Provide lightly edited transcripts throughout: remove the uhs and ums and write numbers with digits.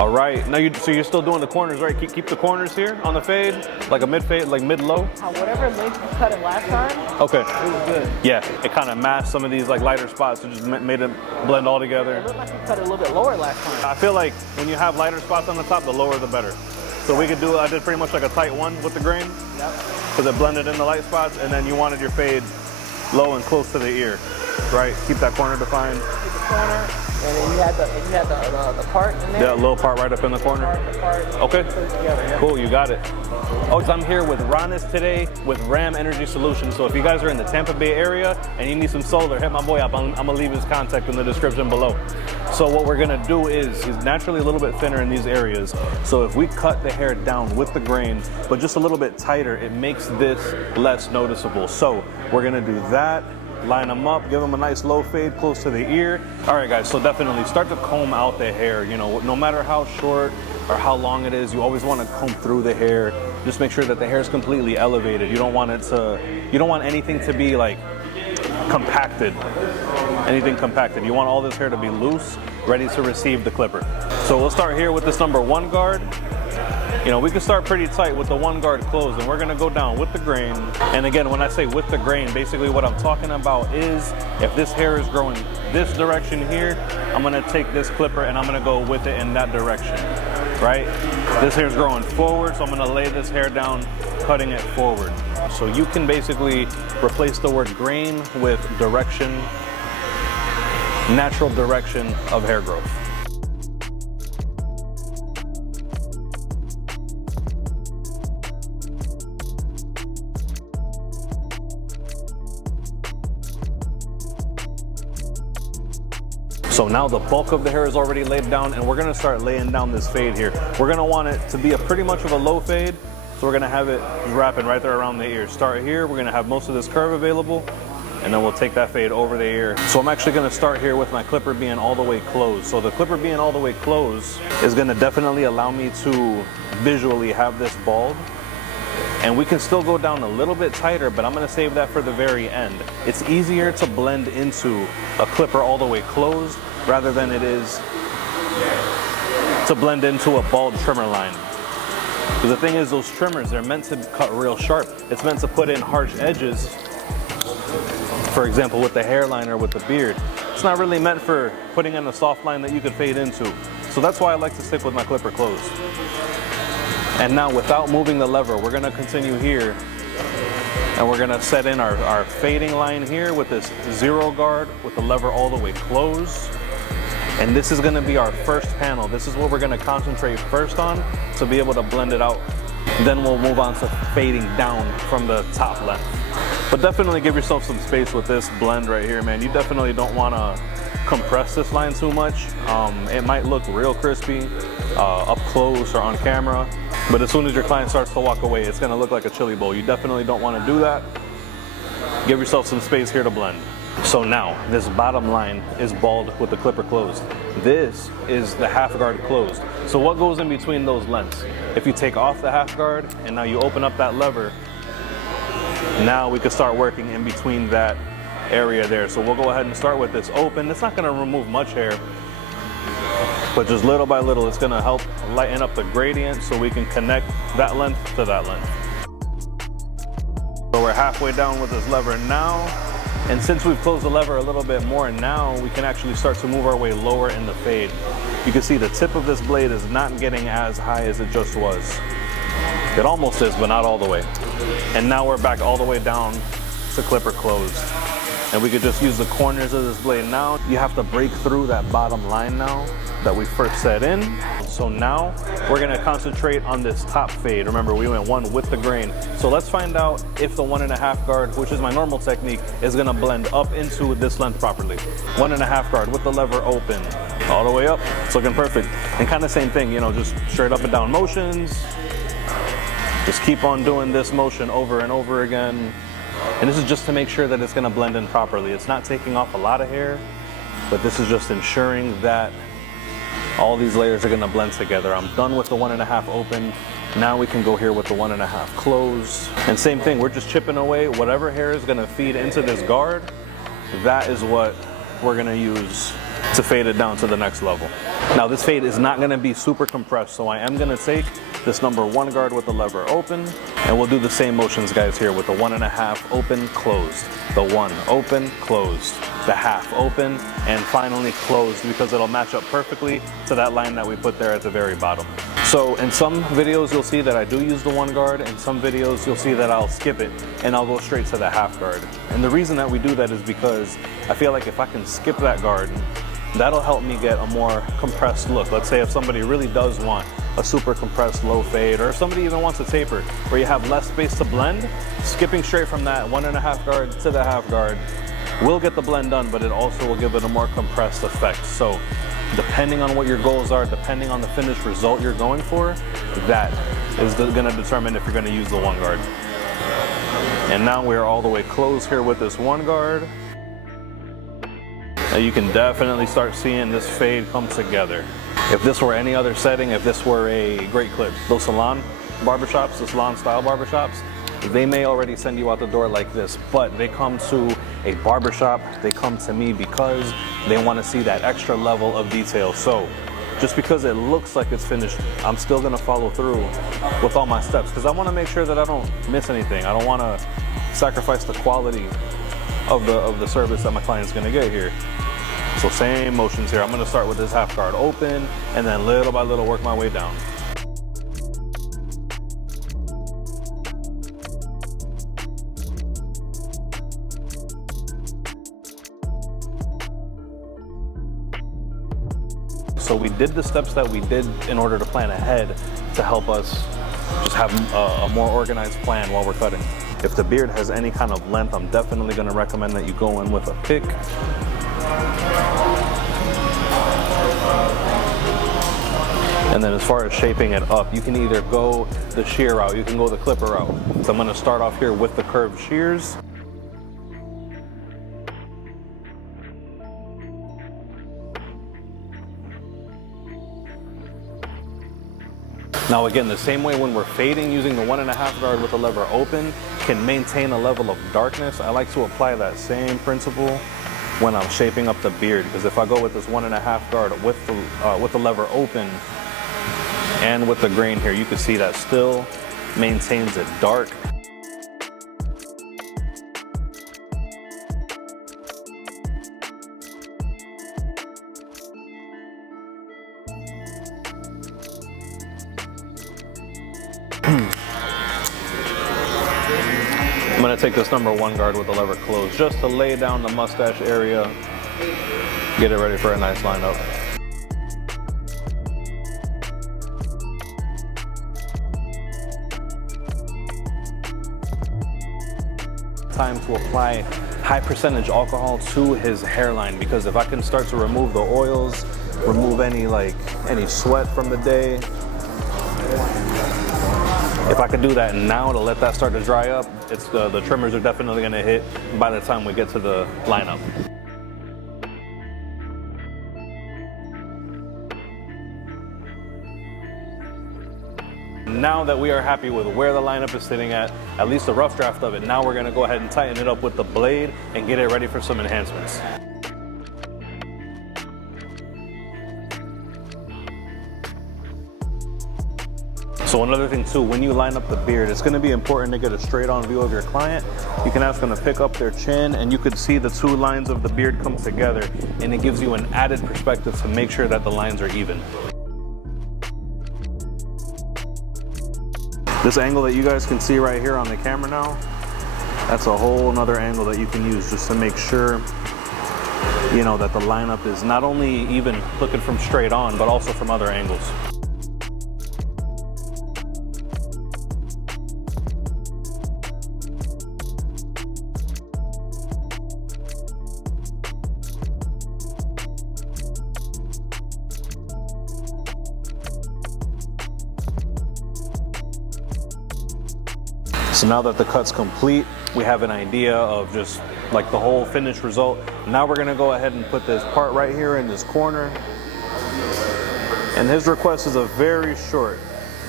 All right, now so you're still doing the corners, right? Keep the corners here on the fade, like a mid fade, like mid low. Whatever length you cut it last time. Okay. It was good. Yeah, it kind of masked some of these like lighter spots. It just made it blend all together. It looked like you cut it a little bit lower last time. I feel like when you have lighter spots on the top, the lower the better. So we could do, I did pretty much like a tight one with the grain. Yep. Because it blended in the light spots, and then you wanted your fade low and close to the ear, right? Keep that corner defined. Keep the corner, and then you had the part in there. Yeah, little part right up in the corner. The part, Okay, together, yeah. cool, you got it. Oh, I'm here with Ronis today with Ram Energy Solutions. So if you guys are in the Tampa Bay area and you need some solar, hit my boy up. I'm gonna leave his contact in the description below. So what we're gonna do is, he's naturally a little bit thinner in these areas. So if we cut the hair down with the grain, but just a little bit tighter, it makes this less noticeable. So we're gonna do that. Line them up, give them a nice low fade close to the ear. All right guys, so definitely start to comb out the hair. You know, no matter how short or how long it is, you always want to comb through the hair. Just make sure that the hair is completely elevated. You don't want anything to be like compacted. Anything compacted. You want all this hair to be loose, ready to receive the clipper. So we'll start here with this number 1 guard. You know, we can start pretty tight with the 1 guard closed, and we're gonna go down with the grain. And again, when I say with the grain, basically what I'm talking about is if this hair is growing this direction here, I'm gonna take this clipper and I'm gonna go with it in that direction, right? This hair is growing forward, so I'm gonna lay this hair down, cutting it forward. So you can basically replace the word grain with direction, natural direction of hair growth. So now the bulk of the hair is already laid down, and we're gonna start laying down this fade here. We're gonna want it to be a pretty much of a low fade, so we're gonna have it wrapping right there around the ear. Start here, we're gonna have most of this curve available, and then we'll take that fade over the ear. So I'm actually gonna start here with my clipper being all the way closed. So the clipper being all the way closed is gonna definitely allow me to visually have this bald. And we can still go down a little bit tighter, but I'm gonna save that for the very end. It's easier to blend into a clipper all the way closed rather than it is to blend into a bald trimmer line. Because the thing is, those trimmers, they're meant to cut real sharp. It's meant to put in harsh edges, for example, with the hairline or with the beard. It's not really meant for putting in a soft line that you could fade into. So that's why I like to stick with my clipper closed. And now without moving the lever, we're gonna continue here and we're gonna set in our fading line here with this 0 guard with the lever all the way closed. And this is gonna be our first panel. This is what we're gonna concentrate first on to be able to blend it out. Then we'll move on to fading down from the top length. But definitely give yourself some space with this blend right here, man. You definitely don't wanna compress this line too much. It might look real crispy up close or on camera, but as soon as your client starts to walk away, it's gonna look like a chili bowl. You definitely don't wanna do that. Give yourself some space here to blend. So now, this bottom line is bald with the clipper closed. This is the half guard closed. So what goes in between those lengths? If you take off the half guard and now you open up that lever, now we can start working in between that area there. So we'll go ahead and start with this open. It's not gonna remove much hair, but just little by little, it's gonna help lighten up the gradient so we can connect that length to that length. So we're halfway down with this lever now. And since we've closed the lever a little bit more, now we can actually start to move our way lower in the fade. You can see the tip of this blade is not getting as high as it just was. It almost is, but not all the way. And now we're back all the way down to clipper closed. And we could just use the corners of this blade now. You have to break through that bottom line now that we first set in. So now we're gonna concentrate on this top fade. Remember, we went 1 with the grain. So let's find out if the 1.5 guard, which is my normal technique, is gonna blend up into this length properly. 1.5 guard with the lever open, all the way up. It's looking perfect. And kind of same thing, you know, just straight up and down motions. Just keep on doing this motion over and over again. And this is just to make sure that it's gonna blend in properly. It's not taking off a lot of hair, but this is just ensuring that all these layers are gonna blend together. I'm done with the 1.5 open. Now we can go here with the 1.5 closed. And same thing, we're just chipping away. Whatever hair is gonna feed into this guard, that is what we're gonna use to fade it down to the next level. Now this fade is not going to be super compressed, so I am going to take this number 1 guard with the lever open, and we'll do the same motions, guys, here with the 1.5 open, closed, the 1 open, closed, the half open, and finally closed, because it'll match up perfectly to that line that we put there at the very bottom. So in some videos you'll see that I do use the 1 guard, in some videos you'll see that I'll skip it and I'll go straight to the half guard. And the reason that we do that is because I feel like if I can skip that guard, that'll help me get a more compressed look. Let's say if somebody really does want a super compressed low fade, or if somebody even wants a taper where you have less space to blend, skipping straight from that 1.5 guard to the half guard will get the blend done, but it also will give it a more compressed effect. So depending on what your goals are, depending on the finished result you're going for, that is going to determine if you're going to use the 1 guard. And now we're all the way closed here with this 1 guard. Now you can definitely start seeing this fade come together. If this were any other setting, if this were a great clip, those salon barbershops, the salon style barbershops, they may already send you out the door like this, but they come to a barbershop, they come to me because they want to see that extra level of detail. So just because it looks like it's finished, I'm still going to follow through with all my steps, because I want to make sure that I don't miss anything. I don't want to sacrifice the quality of the service that my client's going to get here. So same motions here. I'm going to start with this half guard open, and then little by little work my way down. So we did the steps that we did in order to plan ahead to help us just have a more organized plan while we're cutting. If the beard has any kind of length, I'm definitely going to recommend that you go in with a pick. And then as far as shaping it up, you can either go the shear route, you can go the clipper route. So I'm going to start off here with the curved shears. Now again, the same way when we're fading, using the 1.5 guard with the lever open can maintain a level of darkness. I like to apply that same principle when I'm shaping up the beard, because if I go with this 1.5 guard with the lever open and with the grain here, you can see that still maintains it dark. I'm going to take this number 1 guard with the lever closed just to lay down the mustache area, get it ready for a nice lineup. Time to apply high percentage alcohol to his hairline, because if I can start to remove the oils, remove any sweat from the day, if I could do that now to let that start to dry up, the trimmers are definitely going to hit by the time we get to the lineup. Now that we are happy with where the lineup is sitting at least the rough draft of it, now we're going to go ahead and tighten it up with the blade and get it ready for some enhancements. So another thing too, when you line up the beard, it's going to be important to get a straight on view of your client. You can ask them to pick up their chin, and you could see the 2 lines of the beard come together, and it gives you an added perspective to make sure that the lines are even. This angle that you guys can see right here on the camera now, that's a whole nother angle that you can use just to make sure, you know, that the lineup is not only even looking from straight on, but also from other angles. So now that the cut's complete, we have an idea of just like the whole finished result. Now we're gonna go ahead and put this part right here in this corner. And his request is a very short,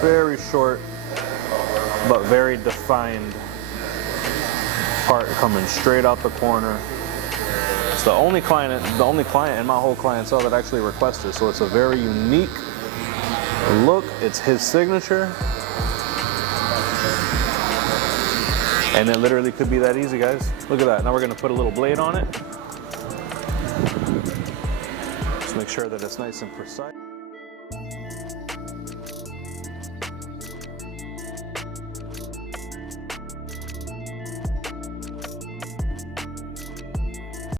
but very defined part coming straight out the corner. It's the only client in my whole clientele that actually requested. So it's a very unique look. It's his signature. And it literally could be that easy, guys. Look at that. Now we're gonna put a little blade on it. Just make sure that it's nice and precise.